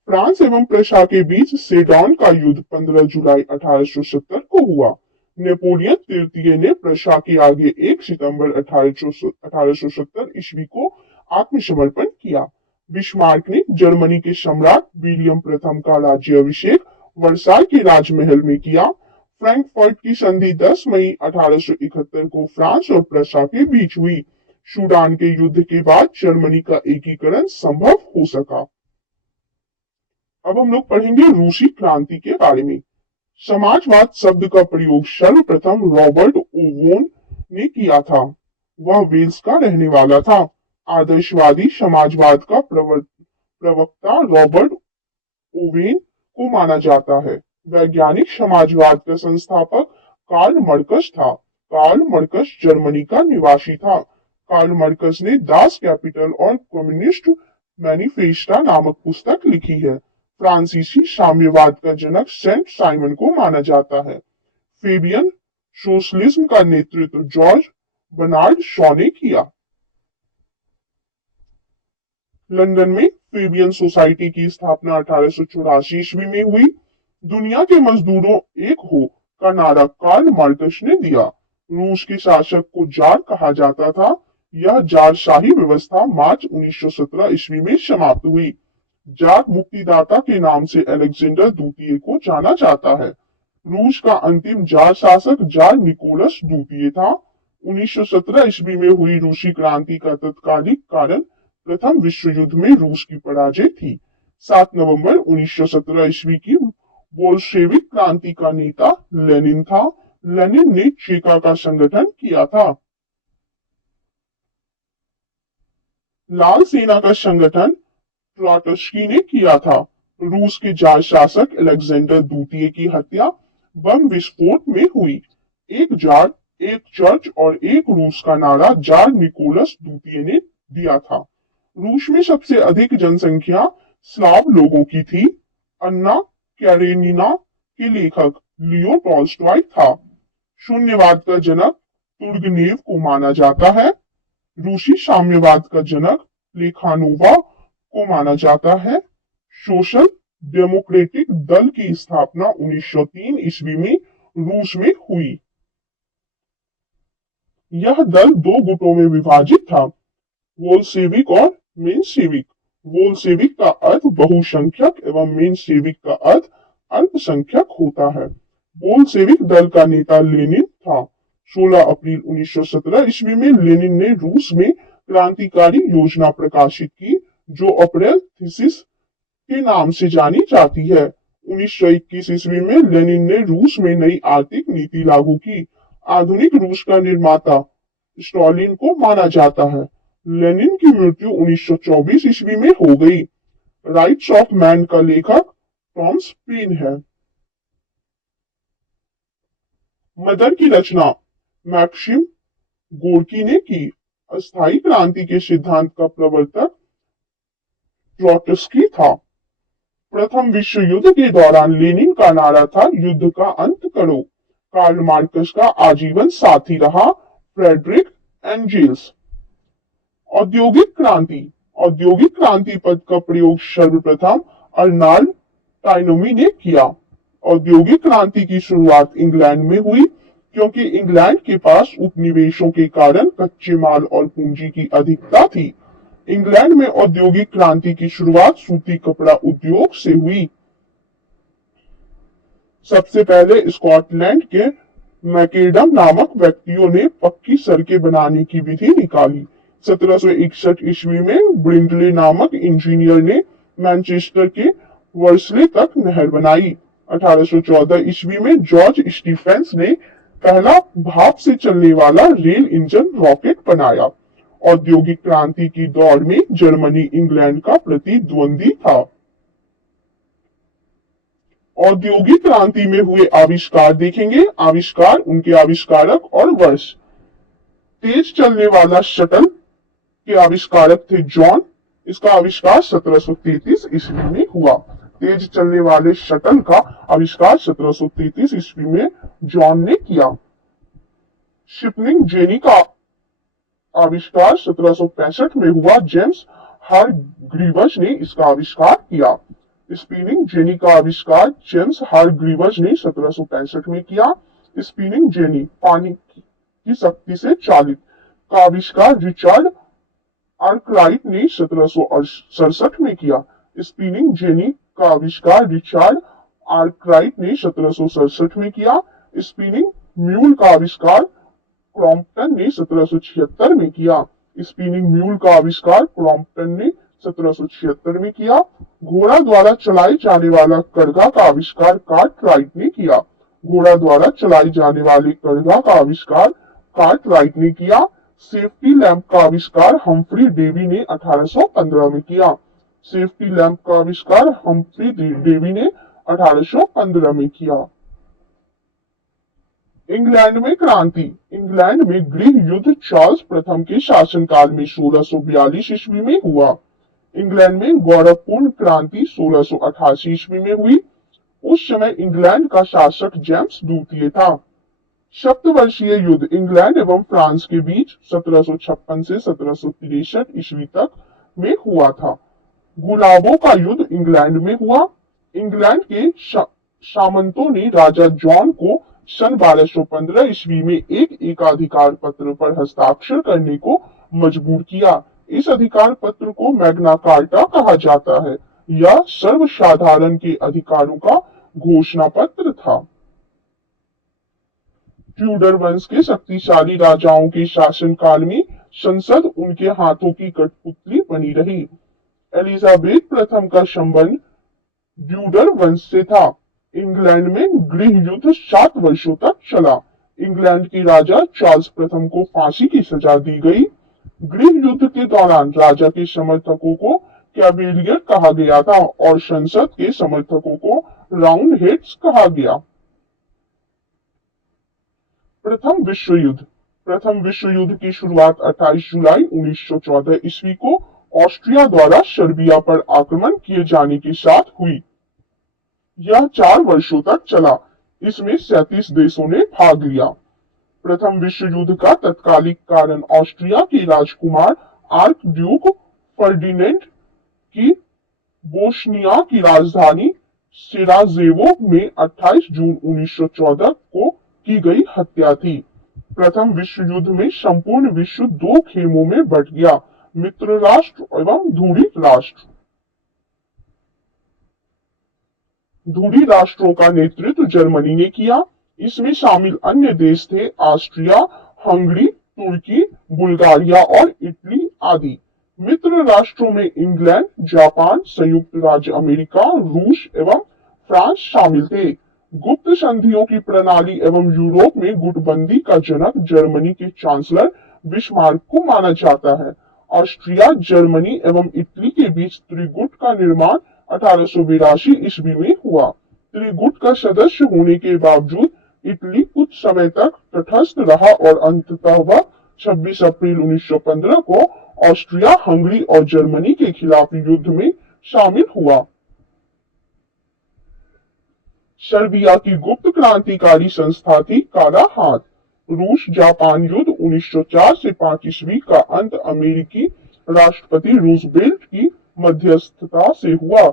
फ्रांस एवं प्रशा के बीच सेडॉन का युद्ध 15 जुलाई 1870 को हुआ। नेपोलियन तृतीय ने प्रशा के आगे 1 सितंबर 1870 ईस्वी को आत्मसमर्पण किया। बिस्मार्क ने जर्मनी के सम्राट विलियम प्रथम का राज्याभिषेक वर्साई के राजमहल में किया। फ्रैंकफर्ट की संधि 10 मई 1871 को फ्रांस और प्रशा के बीच हुई। सूडान के युद्ध के बाद जर्मनी का एकीकरण संभव हो सका। अब हम लोग पढ़ेंगे रूसी क्रांति के बारे में। समाजवाद शब्द का प्रयोग सर्वप्रथम रॉबर्ट ओवेन ने किया था। वह वेल्स का रहने वाला था। आदर्शवादी समाजवाद का प्रवक्ता रॉबर्ट ओवेन को माना जाता है। वैज्ञानिक समाजवाद का संस्थापक कार्ल मार्क्स था। कार्ल मार्क्स जर्मनी का निवासी था। कार्ल मार्क्स ने दास कैपिटल और कम्युनिस्ट मैनिफेस्टा नामक पुस्तक लिखी है। फ्रांसीसी साम्यवाद का जनक सेंट साइमन को माना जाता है। फेबियन सोशलिज्म का नेतृत्व जॉर्ज बर्नार्ड शॉ ने किया। लंदन में फेबियन सोसाइटी की स्थापना 1884 ईस्वी में हुई। दुनिया के मजदूरों एक हो का नारा कार्ल मार्क्स ने दिया। रूस के शासक को जार कहा जाता था। यह जारशाही व्यवस्था मार्च 1917 ईस्वी में समाप्त हुई। जार मुक्तिदाता के नाम से अलेक्जेंडर द्वितीय को जाना जाता है। रूस का अंतिम जार शासक जार निकोलस द्वितीय था। 1917 ईस्वी में हुई रूसी क्रांति का तत्कालिक कारण प्रथम विश्व युद्ध में रूस की पराजय थी। 7 नवंबर 1917 ईस्वी की बोल्शेविक क्रांति का नेता लेनिन था। लेनिन ने चेका का संगठन किया था। लाल सेना का संगठन ट्रॉट्स्की ने किया था। रूस के जार शासक अलेक्जेंडर द्वितीय की हत्या बम विस्फोट में हुई। एक जार, एक चर्च और एक रूस का नारा जार निकोलस द्वितीय ने दिया था। रूस में सबसे अधिक जनसंख्या स्लाव लोगों की थी। अन्ना कैरेनिना के लेखक लियो टॉल्स्टॉय था। शून्यवाद का जनक तुर्गनेव को माना जाता है। रूसी साम्यवाद का जनक प्लेखानोवा को माना जाता है। सोशल डेमोक्रेटिक दल की स्थापना 1903 ईस्वी में रूस में हुई। यह दल 2 गुटों में विभाजित था, वोल्शेविक और मेनशेविक। वोल्शेविक का अर्थ बहुसंख्यक एवं मेनशेविक का अर्थ अल्पसंख्यक होता है। बोल्शेविक दल का नेता लेनिन था। 16 अप्रैल 1917 ईस्वी में लेनिन ने रूस में क्रांतिकारी योजना प्रकाशित की, जो अप्रैल थीसिस के नाम से जानी जाती है। 1921 ईस्वी में लेनिन ने रूस में नई आर्थिक नीति लागू की। आधुनिक रूस का निर्माता स्टालिन को माना जाता है। लेनिन की मृत्यु 1924 ईस्वी में हो गई। राइट्स ऑफ मैन का लेखक टॉमस पेन है। मदर की रचना मैक्सिम गोर्की ने की। अस्थायी क्रांति के सिद्धांत का प्रवर्तक ट्रॉट्स्की था। प्रथम विश्व युद्ध के दौरान लेनिन का नारा था युद्ध का अंत करो। कार्ल मार्क्स का आजीवन साथी रहा फ्रेडरिक एंजेल्स। औद्योगिक क्रांति। औद्योगिक क्रांति पद का प्रयोग सर्वप्रथम अर्नाल्ड टाइनोमी ने किया। औद्योगिक क्रांति की शुरुआत इंग्लैंड में हुई, क्योंकि इंग्लैंड के पास उपनिवेशों के कारण कच्चे माल और पूंजी की अधिकता थी। इंग्लैंड में औद्योगिक क्रांति की शुरुआत सूती कपड़ा उद्योग से हुई। सबसे पहले स्कॉटलैंड के मैकेडम नामक व्यक्तियों ने पक्की सड़कें बनाने की विधि निकाली। 1761 ईस्वी में ब्रिंडले नामक इंजीनियर ने मैनचेस्टर के वर्सले तक नहर बनाई। 1814 ईस्वी में जॉर्ज स्टीफेंस ने पहला भाप से चलने वाला रेल इंजन रॉकेट बनाया। औद्योगिक क्रांति की दौड़ में जर्मनी इंग्लैंड का प्रतिद्वंदी था। औद्योगिक क्रांति में हुए आविष्कार देखेंगे, आविष्कार, उनके आविष्कारक और वर्ष। तेज चलने वाला शटल के आविष्कारक थे जॉन। इसका आविष्कार 1733 ईस्वी में हुआ। तेज चलने वाले शटल का आविष्कार 1733 ईस्वी में जॉन ने किया। शिपनिंग जेनी का आविष्कार 1765 में हुआ। जेम्स हारग्रीव्ज ने इसका आविष्कार किया। स्पिनिंग जेनी का आविष्कार जेम्स हारग्रीव्ज ने 1765 में किया। स्पिनिंग जेनी, पानी की शक्ति से चालित, का आविष्कार रिचर्ड आर्कराइट ने 1767 में किया। स्पिनिंग जेनी का आविष्कार रिचर्ड आर्कराइट ने 1767 में किया। स्पिनिंग म्यूल का आविष्कार क्रॉम्पटन ने 1776 में किया। स्पिनिंग म्यूल का आविष्कार क्रॉम्पटन ने 1776 में किया। घोड़ा द्वारा चलाए जाने वाला कड़गा का आविष्कार कार्टराइट ने किया। घोड़ा द्वारा चलाई जाने वाली कड़गा का आविष्कार कार्टराइट ने किया। सेफ्टी लैंप का आविष्कार हम्फ्री डेवी ने 1815 में किया। सेफ्टी लैंप का आविष्कार हम्फ्री डेवी ने 1815 में किया। इंग्लैंड में क्रांति। इंग्लैंड में गृह युद्ध चार्ल्स प्रथम के शासनकाल में 1642 ईस्वी में हुआ। इंग्लैंड में गौरवपूर्ण क्रांति 1688 ईस्वी में हुई। उस समय इंग्लैंड का शासक जेम्स द्वितीय था। सप्तवर्षीय युद्ध इंग्लैंड एवं फ्रांस के बीच 1756 से 1763 ईस्वी तक में हुआ था। गुलाबों का युद्ध इंग्लैंड में हुआ। इंग्लैंड के सामंतों ने राजा जॉन को सन 1215 ईस्वी में एक एकाधिकार पत्र पर हस्ताक्षर करने को मजबूर किया। इस अधिकार पत्र को मैग्ना कार्टा कहा जाता है। यह सर्वसाधारण के अधिकारों का घोषणा पत्र था। ट्यूडर वंश के शक्तिशाली राजाओं के शासनकाल में संसद उनके हाथों की कठपुतली बनी रही। एलिजाबेथ प्रथम का संबंध ट्यूडर वंश से था। इंग्लैंड में गृह युद्ध 7 वर्षों तक चला। इंग्लैंड के राजा चार्ल्स प्रथम को फांसी की सजा दी गई। गृह युद्ध के दौरान राजा के समर्थकों को कैवेलियर कहा गया था और संसद के समर्थकों को राउंड हेड्स कहा गया। प्रथम विश्व युद्ध। प्रथम विश्व युद्ध की शुरुआत 28 जुलाई 1914 ईस्वी को ऑस्ट्रिया द्वारा सर्बिया पर आक्रमण किए जाने के साथ हुई। यह 4 वर्षों तक चला। इसमें 37 देशों ने भाग लिया। प्रथम विश्व युद्ध का तत्कालिक कारण ऑस्ट्रिया के राजकुमार आर्क ड्यूक फर्डिनेंड की बोस्निया की राजधानी सेराजेवो में 28 जून 1914 को की गई हत्या थी। प्रथम विश्व युद्ध में संपूर्ण विश्व 2 खेमों में बंट गया, मित्र राष्ट्र एवं धुरी राष्ट्र। धुरी राष्ट्रों का नेतृत्व जर्मनी ने किया। इसमें शामिल अन्य देश थे ऑस्ट्रिया, हंगरी, तुर्की, बुल्गारिया और इटली आदि। मित्र राष्ट्रों में इंग्लैंड, जापान, संयुक्त राज्य अमेरिका, रूस एवं फ्रांस शामिल थे। गुप्त संधियों की प्रणाली एवं यूरोप में गुटबंदी का जनक जर्मनी के चांसलर बिस्मार्क को माना जाता है। ऑस्ट्रिया, जर्मनी एवं इटली के बीच त्रिगुट का निर्माण 1882 ईस्वी में हुआ। त्रिगुट का सदस्य होने के बावजूद इटली कुछ समय तक तटस्थ रहा और अंततः वह 26 अप्रैल 1915 को ऑस्ट्रिया, हंगरी और जर्मनी के खिलाफ युद्ध में शामिल हुआ। सर्बिया की गुप्त क्रांतिकारी संस्था थी काला हाथ। रूस जापान युद्ध 1904 से 5 ईस्वी का अंत अमेरिकी राष्ट्रपति रूजवेल्ट की मध्यस्थता से हुआ।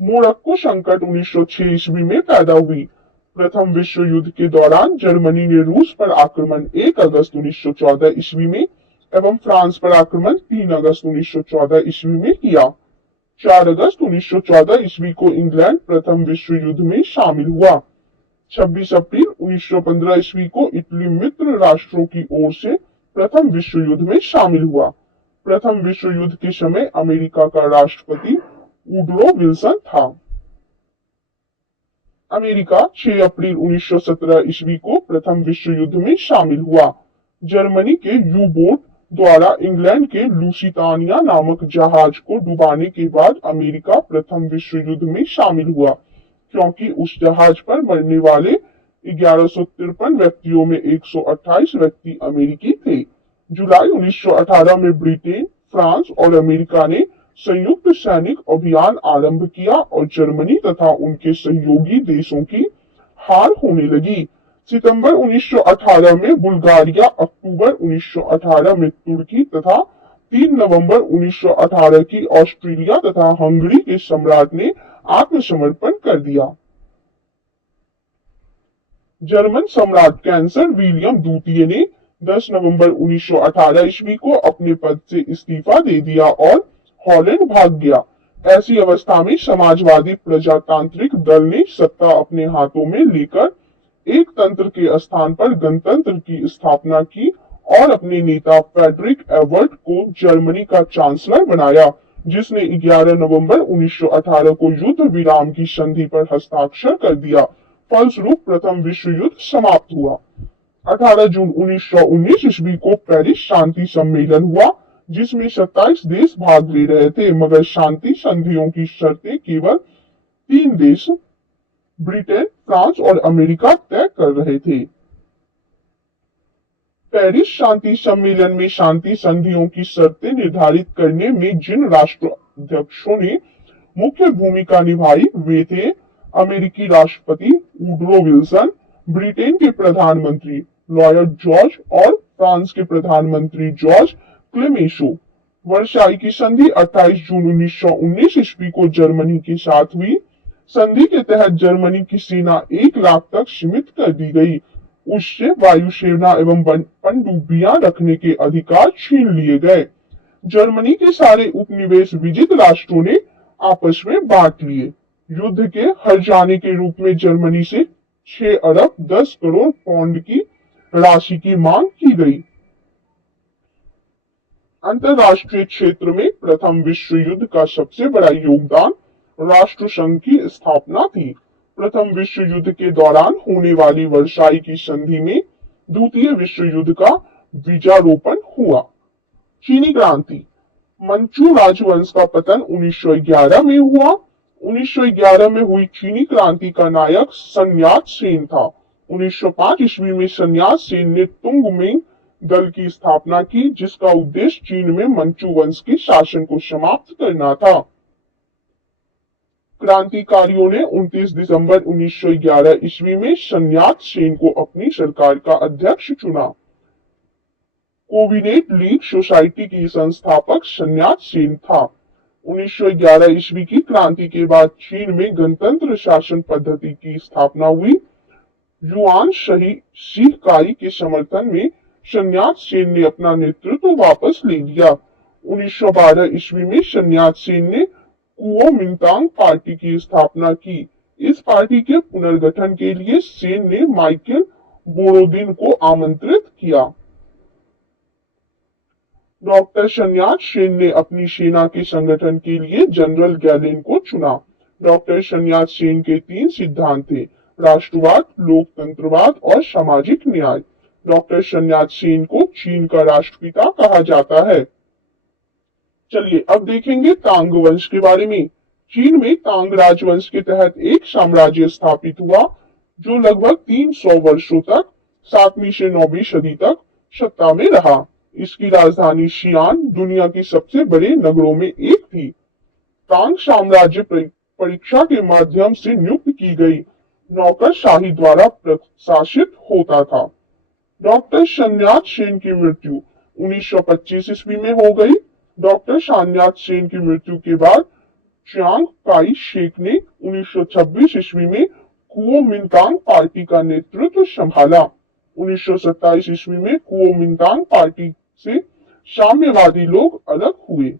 मोरक्को संकट 1906 ईस्वी में पैदा हुई। प्रथम विश्व युद्ध के दौरान जर्मनी ने रूस पर आक्रमण 1 अगस्त 1914 ईस्वी में एवं फ्रांस पर आक्रमण 3 अगस्त 1914 ईस्वी में किया। 4 अगस्त 1914 ईस्वी को इंग्लैंड प्रथम विश्व युद्ध में शामिल हुआ। 26 अप्रैल 1915 ईस्वी को इटली मित्र राष्ट्रों की ओर से प्रथम विश्व युद्ध में शामिल हुआ। प्रथम विश्व युद्ध के समय अमेरिका का राष्ट्रपति वुडरो विल्सन था। अमेरिका 6 अप्रैल 1917 ईस्वी को प्रथम विश्व युद्ध में शामिल हुआ। जर्मनी के यू बोट द्वारा इंग्लैंड के लुसितानिया नामक जहाज को डुबाने के बाद अमेरिका प्रथम विश्व युद्ध में शामिल हुआ, क्योंकि उस जहाज पर मरने वाले 1153 व्यक्तियों में 128 व्यक्ति अमेरिकी थे। जुलाई 1918 में ब्रिटेन, फ्रांस और अमेरिका ने संयुक्त सैनिक अभियान आरंभ किया और जर्मनी तथा उनके सहयोगी देशों की हार होने लगी। सितंबर 1918 में बुल्गारिया, अक्टूबर 1918 में तुर्की तथा 3 नवंबर 1918 की ऑस्ट्रेलिया तथा हंगरी के सम्राट ने आत्मसमर्पण कर दिया। जर्मन सम्राट कैंसर विलियम द्वितीय ने 10 नवंबर 1918 ईस्वी को अपने पद से इस्तीफा दे दिया और हॉलैंड भाग गया। ऐसी अवस्था में समाजवादी प्रजातांत्रिक दल ने सत्ता अपने हाथों में लेकर एक तंत्र के स्थान पर गणतंत्र की स्थापना की और अपने नेता फ्रेडरिक एबर्ट को जर्मनी का चांसलर बनाया, जिसने 11 नवंबर 1918 को युद्ध विराम की संधि पर हस्ताक्षर कर दिया। फलस्वरूप प्रथम विश्व युद्ध समाप्त हुआ। 18 जून 1919 ईस्वी को पेरिस शांति सम्मेलन हुआ, जिसमें 27 देश भाग ले रहे थे, मगर शांति संधियों की शर्तें केवल 3 देश ब्रिटेन, फ्रांस और अमेरिका तय कर रहे थे। पेरिस शांति सम्मेलन में शांति संधियों की शर्तें निर्धारित करने में जिन राष्ट्राध्यक्षों ने मुख्य भूमिका निभाई वे थे अमेरिकी राष्ट्रपति वुडरो विल्सन, ब्रिटेन के प्रधानमंत्री लॉयड जॉर्ज और फ्रांस के प्रधानमंत्री जॉर्ज क्लेमेंसो। वर्साई की संधि 28 जून 1919 ईस्वी को जर्मनी के साथ हुई। संधि के तहत जर्मनी की सेना 1 लाख तक सीमित कर दी गई। उससे वायुसेना एवं पनडुब्बियां रखने के अधिकार छीन लिए गए। जर्मनी के सारे उपनिवेश विजित राष्ट्रों ने आपस में बांट लिए। युद्ध के हर जाने के रूप में जर्मनी से 6 अरब 10 करोड़ पाउंड की राशि की मांग की गई। अंतरराष्ट्रीय क्षेत्र में प्रथम विश्व युद्ध का सबसे बड़ा योगदान राष्ट्र संघ की स्थापना थी। प्रथम विश्व युद्ध के दौरान होने वाली वर्साई की संधि में द्वितीय विश्व युद्ध का बीजारोपण हुआ। चीनी क्रांति। मंचू राजवंश का पतन 1911 में हुआ। 1911 में हुई चीनी क्रांति का नायक सन यात सेन था। 1905 ईस्वी में सन यात सेन ने तुंगमिंग दल की स्थापना की, जिसका उद्देश्य चीन में मंचू वंश के शासन को समाप्त करना था। क्रांतिकारियों ने 29 दिसंबर 1911 ईस्वी में सन यात सेन को अपनी सरकार का अध्यक्ष चुना। कोविनेट लीग सोसाइटी की संस्थापक सन यात सेन था। 1911 ईस्वी की क्रांति के बाद चीन में गणतंत्र शासन पद्धति की स्थापना हुई। युआन शाही शिहकाई के समर्थन में सन यात सेन ने अपना नेतृत्व वापस ले लिया। 1912 ईस्वी में सन यात सेन ने कुओमिंतांग पार्टी की स्थापना की। इस पार्टी के पुनर्गठन के लिए सेन ने माइकल बोरोदिन को आमंत्रित किया। डॉक्टर सन यात सेन ने अपनी सेना के संगठन के लिए जनरल गैलेन को चुना। डॉक्टर सन यात सेन के 3 सिद्धांत थे: राष्ट्रवाद, लोकतंत्रवाद और सामाजिक न्याय। डॉक्टर सन यात सेन को चीन का राष्ट्रपिता कहा जाता है। चलिए अब देखेंगे तांग वंश के बारे में। चीन में तांग राजवंश के तहत एक साम्राज्य स्थापित हुआ जो लगभग 300 वर्षों तक 7वीं से 9वीं सदी तक सत्ता में रहा। इसकी राजधानी शियान दुनिया की सबसे बड़े नगरों में एक थी। तांग साम्राज्य परीक्षा के माध्यम से नियुक्त की गई नौकरशाही द्वारा प्रशासित होता था। डॉक्टर सन यात सेन की मृत्यु 1925 ईस्वी में हो गई। डॉक्टर सन यात सेन की मृत्यु के बाद चियांग काई शेक ने 1926 ईस्वी में कुओमिंतांग पार्टी का नेतृत्व संभाला। 1927 ईस्वी में कुओमिंतांग पार्टी से साम्यवादी लोग अलग हुए।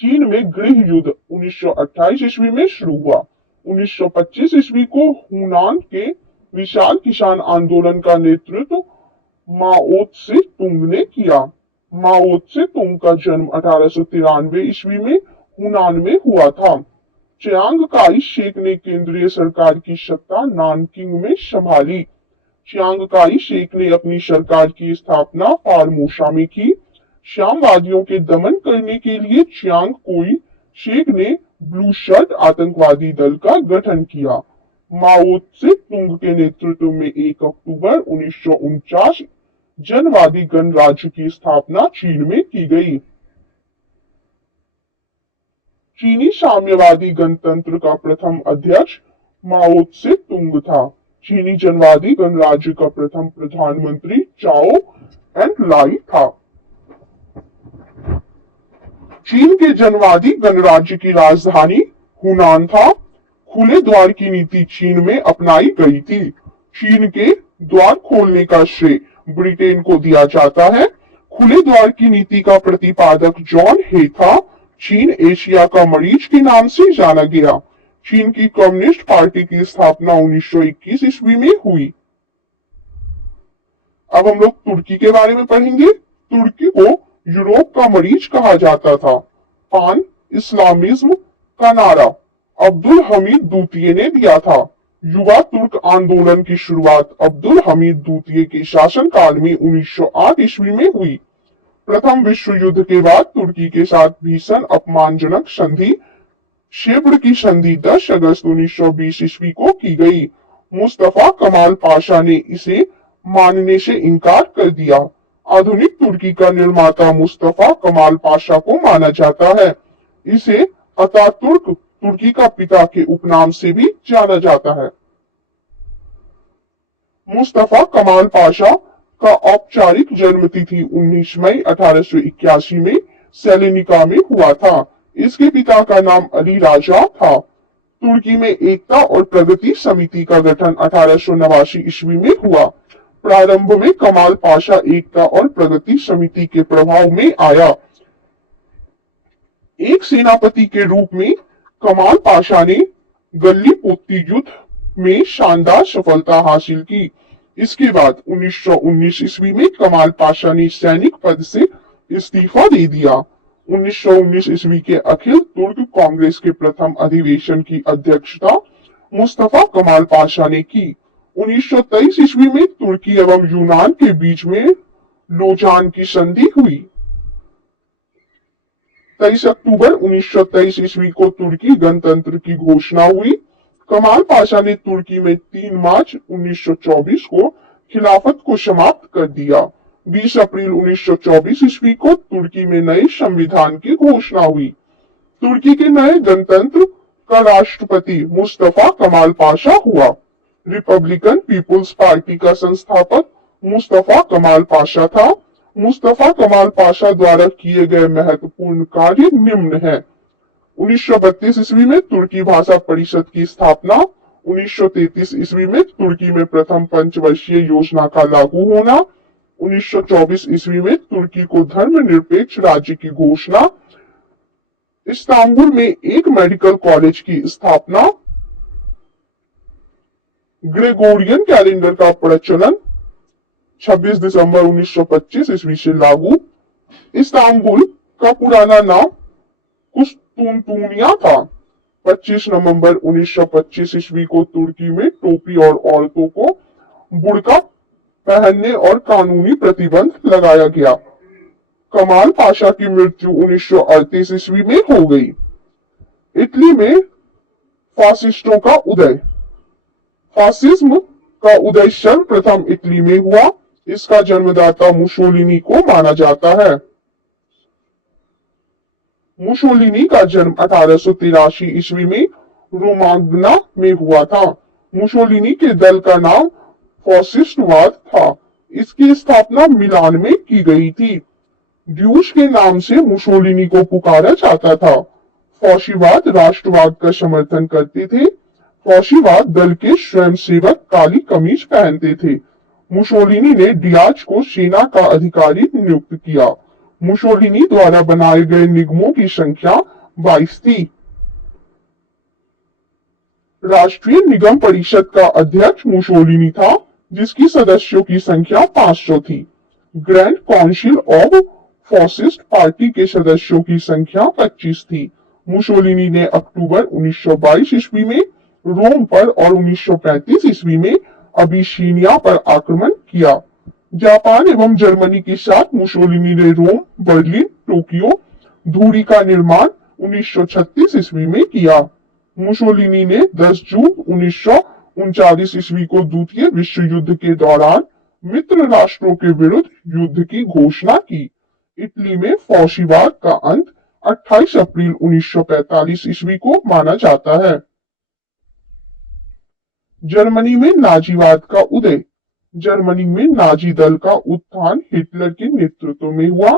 चीन में गृह युद्ध 1928 ईस्वी में शुरू हुआ। 1925 ईस्वी को हुनान के विशाल किसान आंदोलन का नेतृत्व माओ त्से तुंग ने किया। माओ त्से तुंग का जन्म 1893 ईस्वी में हुनान में हुआ था। चियांग काई शेक ने केंद्रीय सरकार की सत्ता नानकिंग में संभाली। चियांग काई शेक ने अपनी सरकार की स्थापना फॉर्मोसा में की। श्यामवादियों के दमन करने के लिए चियांग कोई शेक ने ब्लू शर्ट आतंकवादी दल का गठन किया। माओ से तुंग के नेतृत्व में 1 अक्टूबर 1949 जनवादी गणराज्य की स्थापना चीन में की गई। चीनी साम्यवादी गणतंत्र का प्रथम अध्यक्ष माओ से तुंग था। चीनी जनवादी गणराज्य का प्रथम प्रधानमंत्री चाओ एन लाई था। चीन के जनवादी गणराज्य की राजधानी हुनान था। खुले द्वार की नीति चीन में अपनाई गई थी। चीन के द्वार खोलने का श्रेय ब्रिटेन को दिया जाता है। खुले द्वार की नीति का प्रतिपादक जॉन हे था। चीन एशिया का मरीज के नाम से जाना गया। चीन की कम्युनिस्ट पार्टी की स्थापना 1921 ईस्वी में हुई। अब हम लोग तुर्की के बारे में पढ़ेंगे। तुर्की को यूरोप का मरीज कहा जाता था। पान इस्लामिज्म का नारा अब्दुल हमीद द्वितीय ने दिया था। युवा तुर्क आंदोलन की शुरुआत अब्दुल हमीद द्वितीय के शासनकाल में 1908 ईस्वी में हुई। प्रथम विश्व युद्ध के बाद तुर्की के साथ भीषण अपमानजनक संधि शेब्र की संधि 10 अगस्त 1920 ईस्वी को की गई। मुस्तफा कमाल पाशा ने इसे मानने से इनकार कर दिया। आधुनिक तुर्की का निर्माता मुस्तफा कमाल पाशा को माना जाता है। इसे अतातुर्क तुर्की का पिता के उपनाम से भी जाना जाता है। मुस्तफा कमाल पाशा का औपचारिक जन्म तिथि 19 मई 1881 में सेलेनिका में हुआ था। इसके पिता का नाम अली राजा था। तुर्की में एकता और प्रगति समिति का गठन 1889 ईस्वी में हुआ। प्रारंभ में कमाल पाशा एकता और प्रगति समिति के प्रभाव में आया। एक सेनापति के रूप में कमाल पाशा ने गल्लीपोत्ती युद्ध में शानदार सफलता हासिल की। इसके बाद 1919 ईस्वी में कमाल पाशा ने सैनिक पद से इस्तीफा दे दिया। 1919 ईस्वी के अखिल तुर्क कांग्रेस के प्रथम अधिवेशन की अध्यक्षता मुस्तफा कमाल पाशा ने की। 1923 ईस्वी में तुर्की एवं यूनान के बीच में लोजान की संधि हुई। 23 अक्टूबर 1923 ईस्वी को तुर्की गणतंत्र की घोषणा हुई। कमाल पाशा ने तुर्की में 3 मार्च 1924 को खिलाफत को समाप्त कर दिया। 20 अप्रैल 1924 ईस्वी को तुर्की में नए संविधान की घोषणा हुई। तुर्की के नए गणतंत्र का राष्ट्रपति मुस्तफा कमाल पाशा हुआ। रिपब्लिकन पीपुल्स पार्टी का संस्थापक मुस्तफा कमाल पाशा था। मुस्तफा कमाल पाशा द्वारा किए गए महत्वपूर्ण कार्य निम्न हैं। 1932 ईस्वी में तुर्की भाषा परिषद की स्थापना। 1933 ईस्वी में तुर्की में प्रथम पंचवर्षीय योजना का लागू होना। 1924 ईस्वी में तुर्की को धर्मनिरपेक्ष राज्य की घोषणा। इस्तांबुल में एक मेडिकल कॉलेज की स्थापना। ग्रेगोरियन कैलेंडर का प्रचलन 26 दिसंबर 1925 ईस्वी से लागू। इस्तांबुल का पुराना नाम कुस्तुनतुनिया था। 25 नवंबर 1925 ईस्वी को तुर्की में टोपी और औरतों को बुर्का पहनने और कानूनी प्रतिबंध लगाया गया। कमाल पाशा की मृत्यु 1938 ईस्वी में हो गई। इटली में फासिस्टों का उदय। फासिज्म का उदय सर्वप्रथम इटली में हुआ। इसका जन्मदाता मुसोलिनी को माना जाता है। मुसोलिनी का जन्म 1883 ईस्वी में रोमाग्ना में हुआ था। मुसोलिनी के दल का नाम फासिस्टवाद था। इसकी स्थापना मिलान में की गई थी। ड्यूश के नाम से मुसोलिनी को पुकारा जाता था। फौशीवाद राष्ट्रवाद का समर्थन करते थे। फौशीवाद दल के स्वयंसेवक काली कमीज पहनते थे। मुसोलिनी ने डियाज को सेना का अधिकारी नियुक्त किया। मुसोलिनी द्वारा बनाए गए निगमों की संख्या 22 थी। राष्ट्रीय निगम परिषद का अध्यक्ष मुसोलिनी था, जिसकी सदस्यों की संख्या 500 थी। Grand council of fascist party के सदस्यों की संख्या 25 थी। मुसोलिनी ने अक्टूबर 1922 ईस्वी में रोम पर और 1935 ईस्वी में अबिशीनिया पर आक्रमण किया। जापान एवं जर्मनी के साथ मुसोलिनी ने रोम, बर्लिन, टोक्यो, धुरी का निर्माण 1936 ईस्वी में किया। मुसोलिनी ने 10 जून 1939 ईस्वी को द्वितीय विश्व युद्ध के दौरान मित्र राष्ट्रों के विरुद्ध युद्ध की घोषणा की। इटली में फौशीवाद का अंत 28 अप्रैल 1945 ईस्वी को माना जाता है। जर्मनी में नाजीवाद का उदय। जर्मनी में नाजी दल का उत्थान हिटलर के नेतृत्व में हुआ।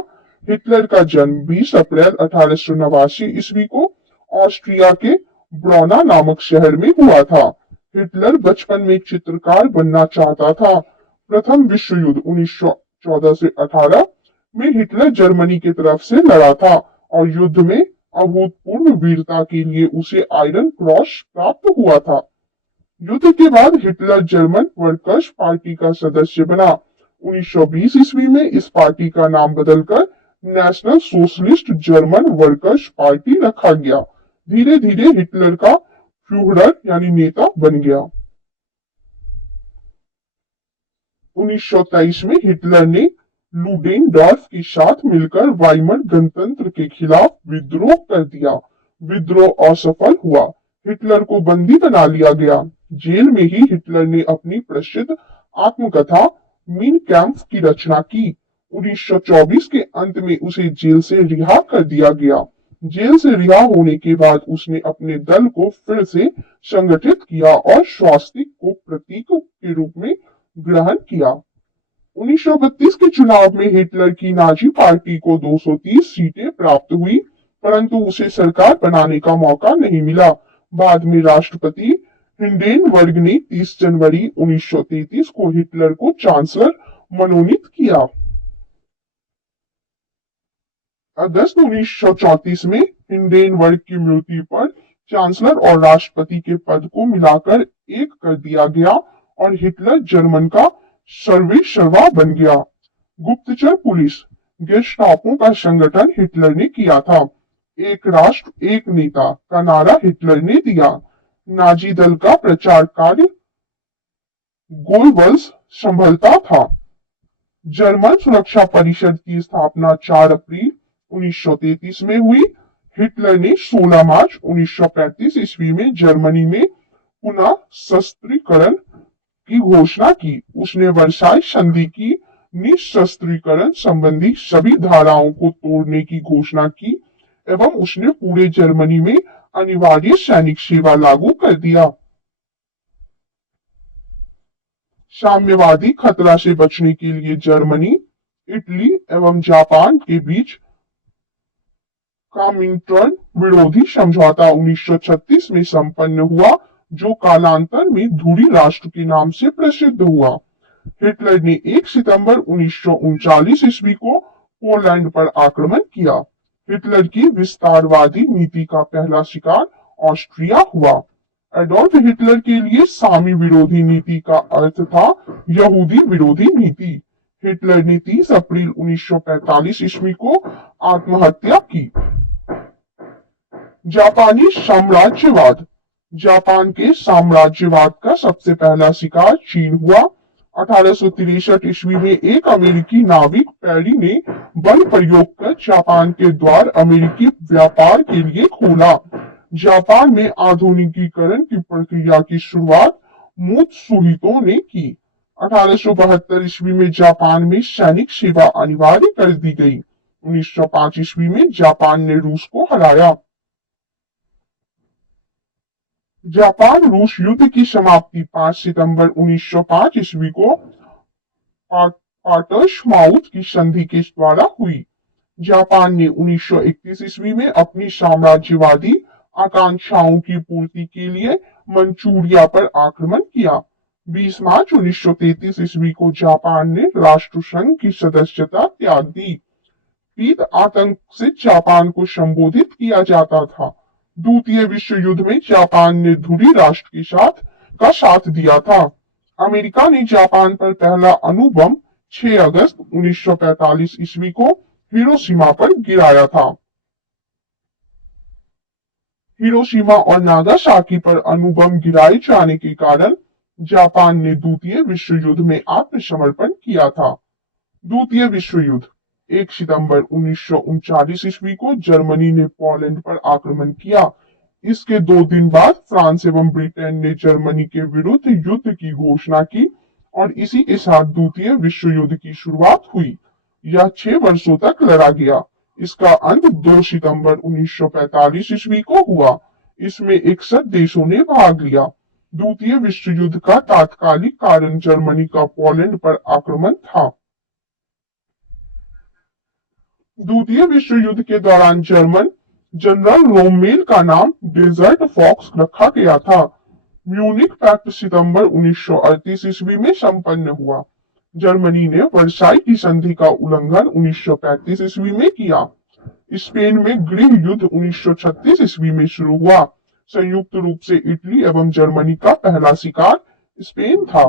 हिटलर का जन्म 20 अप्रैल 1889 ईस्वी को ऑस्ट्रिया के ब्रोना नामक शहर में हुआ था। हिटलर बचपन में एक चित्रकार बनना चाहता था। प्रथम विश्व युद्ध 1914 से 18 में हिटलर जर्मनी की तरफ से लड़ा था और युद्ध में अभूतपूर्व वीरता के लिए उसे आयरन क्रॉस प्राप्त हुआ था। युद्ध के बाद हिटलर जर्मन वर्कर्स पार्टी का सदस्य बना। 1920 ईस्वी में इस पार्टी का नाम बदलकर national socialist German workers party रखा गया। धीरे धीरे हिटलर का फ्यूहरर यानी नेता बन गया। 1923 में हिटलर ने लुडेनडॉर्फ के साथ मिलकर वाइमर गणतंत्र के खिलाफ विद्रोह कर दिया। विद्रोह असफल हुआ। हिटलर को बंदी बना लिया गया। जेल में ही हिटलर ने अपनी प्रसिद्ध आत्मकथा मीन कैम्फ की रचना की। 1924 के अंत में उसे जेल से रिहा कर दिया गया। जेल से रिहा होने के बाद उसने अपने दल को फिर से संगठित किया और स्वास्तिक को प्रतीक के रूप में ग्रहण किया। 1932 के चुनाव में हिटलर की नाजी पार्टी को 230 सीटें प्राप्त हुई, परंतु उसे सरकार बनाने का मौका नहीं मिला। बाद में राष्ट्रपति हिंडेनबर्ग ने 30 जनवरी 1933 को हिटलर को चांसलर मनोनीत किया। अगस्त 1934 में हिंडेनबर्ग की मृत्यु पर चांसलर और राष्ट्रपति के पद को मिलाकर एक कर दिया गया और हिटलर जर्मन का सर्वेसर्वा बन गया। गुप्तचर पुलिस गेस्टापो का संगठन हिटलर ने किया था। एक राष्ट्र एक नेता का नारा हिटलर ने दिया। नाजी दल का प्रचार कार्य गोलबल्स संभलता था। जर्मन सुरक्षा परिषद की स्थापना 4 अप्रैल 1933 में हुई। हिटलर ने 16 मार्च 1935 ईस्वी में जर्मनी में पुनः शस्त्रीकरण की घोषणा की। उसने वर्साई संधि की निशस्त्रीकरण संबंधी सभी धाराओं को तोड़ने की घोषणा की एवं उसने पूरे जर्मनी में अनिवार्य सैनिक सेवा लागू कर दिया। साम्यवादी खतरा से बचने के लिए जर्मनी, इटली एवं जापान के बीच कामिंटर्न विरोधी समझौता 1936 में संपन्न हुआ, जो कालांतर में धुरी राष्ट्र के नाम से प्रसिद्ध हुआ। हिटलर ने 1 सितंबर 1939 ईस्वी को पोलैंड पर आक्रमण किया। हिटलर की विस्तारवादी नीति का पहला शिकार ऑस्ट्रिया हुआ। एडोल्फ हिटलर के लिए सामी विरोधी नीति का अर्थ था यहूदी विरोधी नीति। हिटलर ने 30 अप्रैल 1945 ईस्वी को आत्महत्या की। जापानी साम्राज्यवाद। जापान के साम्राज्यवाद का सबसे पहला शिकार चीन हुआ। 1863 ईस्वी में एक अमेरिकी नाविक पेरी ने बल प्रयोग कर जापान के द्वार अमेरिकी व्यापार के लिए खोला। जापान में आधुनिकीकरण की प्रक्रिया की शुरुआत मुत्सुहितो ने की। 1872 ईस्वी में जापान में सैनिक सेवा अनिवार्य कर दी गई। 1905 ईस्वी में जापान ने रूस को हराया। जापान रूस युद्ध की समाप्ति 5 सितंबर 1905 ईस्वी को पार्टशमाउथ की संधि के द्वारा हुई। जापान ने 1931 ईस्वी में अपनी साम्राज्यवादी आकांक्षाओं की पूर्ति के लिए मंचूरिया पर आक्रमण किया। 20 मार्च 1933 ईस्वी को जापान ने राष्ट्रसंघ की सदस्यता त्याग दी। शीत आतंक से जापान को संबोधित किया जाता था। द्वितीय विश्व युद्ध में जापान ने धुरी राष्ट्र का साथ दिया था। अमेरिका ने जापान पर पहला अणु बम 6 अगस्त 1945 ईस्वी को हिरोशिमा पर गिराया था। हिरोशिमा और नागासाकी पर अणुबम गिराए जाने के कारण जापान ने द्वितीय विश्व युद्ध में आत्मसमर्पण किया था। द्वितीय विश्व युद्ध 1 सितंबर 1939 ईस्वी को जर्मनी ने पोलैंड पर आक्रमण किया। इसके 2 दिन बाद फ्रांस एवं ब्रिटेन ने जर्मनी के विरुद्ध युद्ध की घोषणा की और इसी के साथ द्वितीय विश्व युद्ध की शुरुआत हुई। यह 6 वर्षों तक लड़ा गया। इसका अंत 2 सितंबर 1945 ईस्वी को हुआ। इसमें 61 देशों ने भाग लिया। द्वितीय विश्व युद्ध का तात्कालिक कारण जर्मनी का पोलैंड पर आक्रमण था। द्वितीय विश्व युद्ध के दौरान जर्मन जनरल रोमेल का नाम डेजर्ट फॉक्स रखा गया था। म्यूनिक पैक्ट सितंबर 1938 ईस्वी में संपन्न हुआ। जर्मनी ने वर्साई की संधि का उल्लंघन 1935 ईस्वी में किया। स्पेन में गृह युद्ध 1936 ईस्वी में शुरू हुआ। संयुक्त रूप से इटली एवं जर्मनी का पहला शिकार स्पेन था।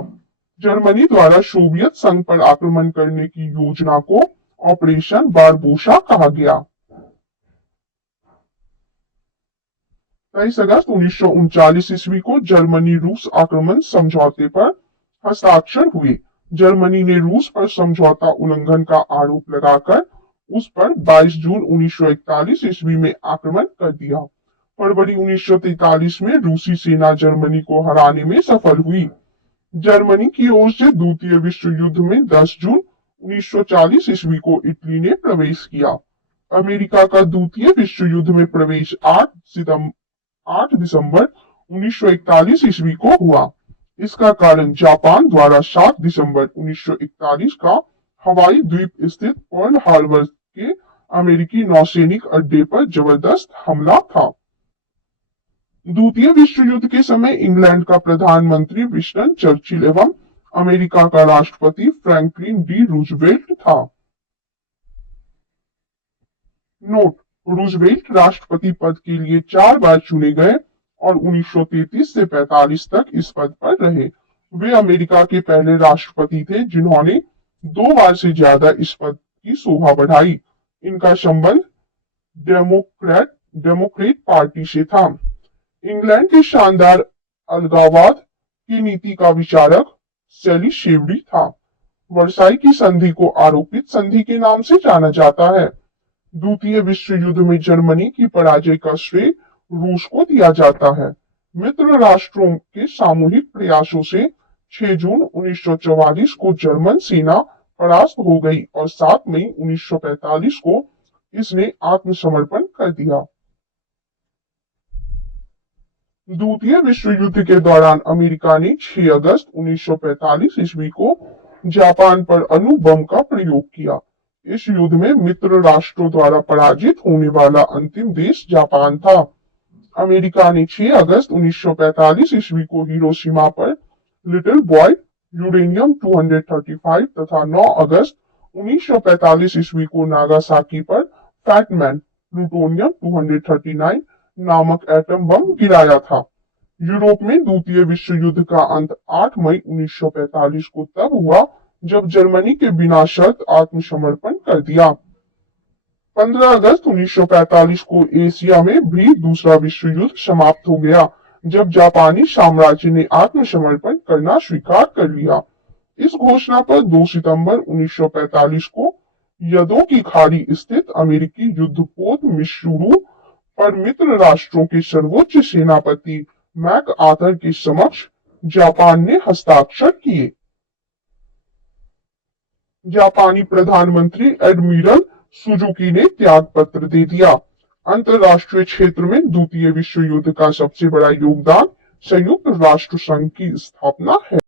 जर्मनी द्वारा सोवियत संघ पर आक्रमण करने की योजना को ऑपरेशन बारबोसा कहा गया। 23 अगस्त 1939 ईस्वी को जर्मनी रूस आक्रमण समझौते पर हस्ताक्षर हुए। जर्मनी ने रूस पर समझौता उल्लंघन का आरोप लगाकर उस पर 22 जून 1941 ईस्वी में आक्रमण कर दिया। फरवरी 1943 में रूसी सेना जर्मनी को हराने में सफल हुई। जर्मनी की ओर से द्वितीय विश्व युद्ध में 10 जून 1940 ईस्वी को इटली ने प्रवेश किया। अमेरिका का द्वितीय विश्व युद्ध में प्रवेश 8 दिसंबर 1941 ईस्वी को हुआ। इसका कारण जापान द्वारा 7 दिसंबर 1941 का हवाई द्वीप स्थित पर्ल हार्बर के अमेरिकी नौसैनिक अड्डे पर जबरदस्त हमला था। द्वितीय विश्व युद्ध के समय इंग्लैंड का प्रधानमंत्री विंस्टन चर्चिल एवं अमेरिका का राष्ट्रपति फ्रैंकलिन डी रूजवेल्ट था। नोट: रूजवेल्ट राष्ट्रपति पद के लिए 4 बार चुने गए और 1933 से 45 तक इस पद पर रहे। वे अमेरिका के पहले राष्ट्रपति थे जिन्होंने 2 बार से ज्यादा इस पद की शोभा बढ़ाई। इनका संबंध डेमोक्रेट पार्टी से था। इंग्लैंड के शानदार अलगाववाद की नीति का विचारक सैली शेवड़ी था। वर्साई की संधि को आरोपित संधि के नाम से जाना जाता है। द्वितीय विश्व युद्ध में जर्मनी की पराजय का श्रेय रूस को दिया जाता है। मित्र राष्ट्रों के सामूहिक प्रयासों से 6 जून 1944 को जर्मन सेना परास्त हो गई और 7 मई 1945 को इसने आत्मसमर्पण कर दिया। द्वितीय विश्व युद्ध के दौरान अमेरिका ने 6 अगस्त 1945 ईस्वी को जापान पर अणु बम का प्रयोग किया। इस युद्ध में मित्र राष्ट्रों द्वारा पराजित होने वाला अंतिम देश जापान था। अमेरिका ने 6 अगस्त 1945 ईस्वी को हिरोशिमा पर लिटिल बॉय यूरेनियम 235 तथा 9 अगस्त 1945 ईस्वी को नागासाकी पर फैटमैन प्लूटोनियम 239 नामक एटम बम गिराया था। यूरोप में द्वितीय विश्व युद्ध का अंत 8 मई 1945 को तब हुआ जब जर्मनी के बिना शर्त आत्मसमर्पण कर दिया। 15 अगस्त 1945 को एशिया में भी दूसरा विश्व युद्ध समाप्त हो गया जब जापानी साम्राज्य ने आत्मसमर्पण करना स्वीकार कर लिया। इस घोषणा पर 2 सितंबर 1945 को यदों की खाड़ी स्थित अमेरिकी युद्धपोत मिसूरी पर मित्र राष्ट्रों के सर्वोच्च सेनापति मैक आर्थर के समक्ष जापान ने हस्ताक्षर किए। जापानी प्रधानमंत्री एडमिरल सुजुकी ने त्याग पत्र दे दिया। अंतरराष्ट्रीय क्षेत्र में द्वितीय विश्व युद्ध का सबसे बड़ा योगदान संयुक्त राष्ट्र संघ की स्थापना है।